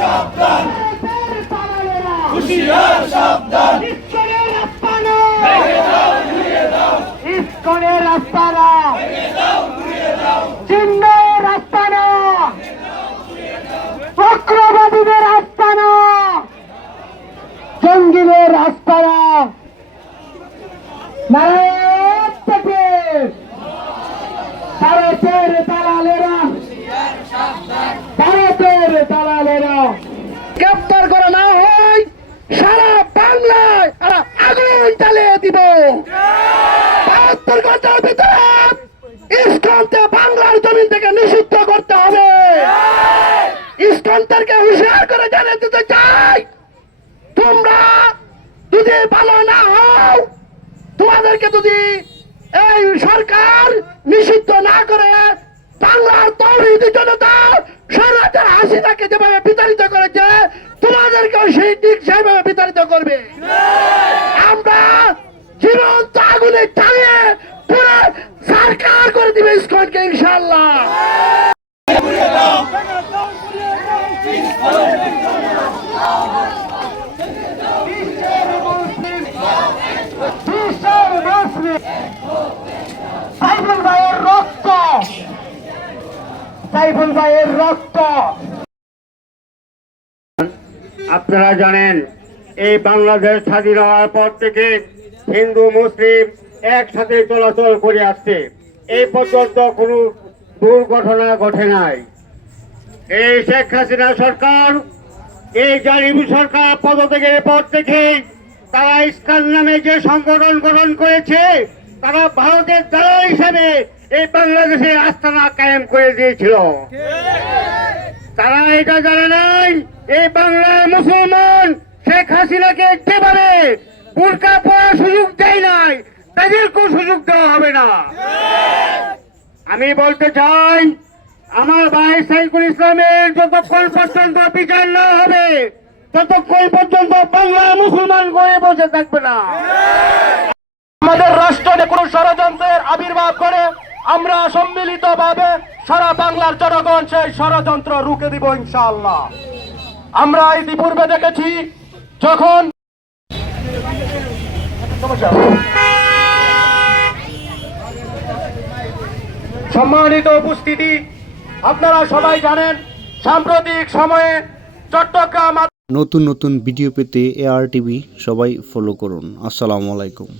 সাবধান হুঁশিয়ার সাবধান ইসকনের আস্তানা চিন্ময়ের আস্তানা চক্রবাদীদের আস্তানা জঙ্গিদের আস্তানা ভারতের দালালেরা গ্রেপ্তার করা না হয় সারা বাংলায় আগুন জ্বালিয়ে দিব। ৭২ ঘন্টার ভিতরে ইসকনকে বাংলার জমিন থেকে নিষিদ্ধ করতে হবে। ইসকনদেরকে হুঁশিয়ার করে জানিয়ে দিতে চাই, তোমরা যদি ভালো না হও, তোমাদেরকে যদি এই সরকার নিষিদ্ধ না করে বাংলার তৌহিদি জনতা স্বৈরাচার হাসিনাকে যেভাবে বিতাড়িত করেছে, তোমাদেরকেও সেই দিক সেইভাবে বিতাড়িত করবে। আমরা জীবন্ত আগুনে টাঙিয়ে পুরো সরকার করে দিবে ইসকনকে ইনশাআল্লাহ। সাইফুল ভাইয়ের রক্ত, সাইফুল ভাইয়ের রক্ত। আপনারা জানেন, এই বাংলাদেশ স্বাধীন হওয়ার পর থেকে হিন্দু মুসলিম একসাথে চলাচল করে আসছে। এই পর্যন্ত কোনো দুর্ঘটনা ঘটে নাই। এই শেখ হাসিনা সরকার, এই জালিম সরকার পদত্যাগের পর থেকে তারা ইসকন নামে যে সংগঠন গঠন করেছে, তারা ভারতের দালাল হিসেবে এই বাংলাদেশে আস্তানা কায়েম করে দিয়েছিল। তারা এটা জানে নাই, এই বাংলার মুসলমান শেখ হাসিনাকে যেভাবে বুরকা পরার সুযোগ দেয় নাই, তাদেরকেও সুযোগ দেওয়া হবে না। আমি বলতে চাই, আমার ভাই সাইফুল ইসলামের যতক্ষণ পর্যন্ত বিচার না হবে, ততক্ষণ পর্যন্ত বাংলার মুসলমান গড়ে বসে থাকবে না। আমাদের রাষ্ট্রে কোন ষড়যন্ত্রের আবির্ভাব করে আমরা সম্মিলিতভাবে সারা বাংলার জনগণ সেই ষড়যন্ত্র রুখে দিব ইনশাআল্লাহ। আমরা ইতিপূর্বে দেখেছি, যখন সম্মানিত উপস্থিতি, আপনারা সবাই জানেন সাম্প্রতিক সময়ে চট্টগ্রাম নতুন নতুন ভিডিও পেতে AR টিভি সবাই ফলো করুন। আসসালামু আলাইকুম।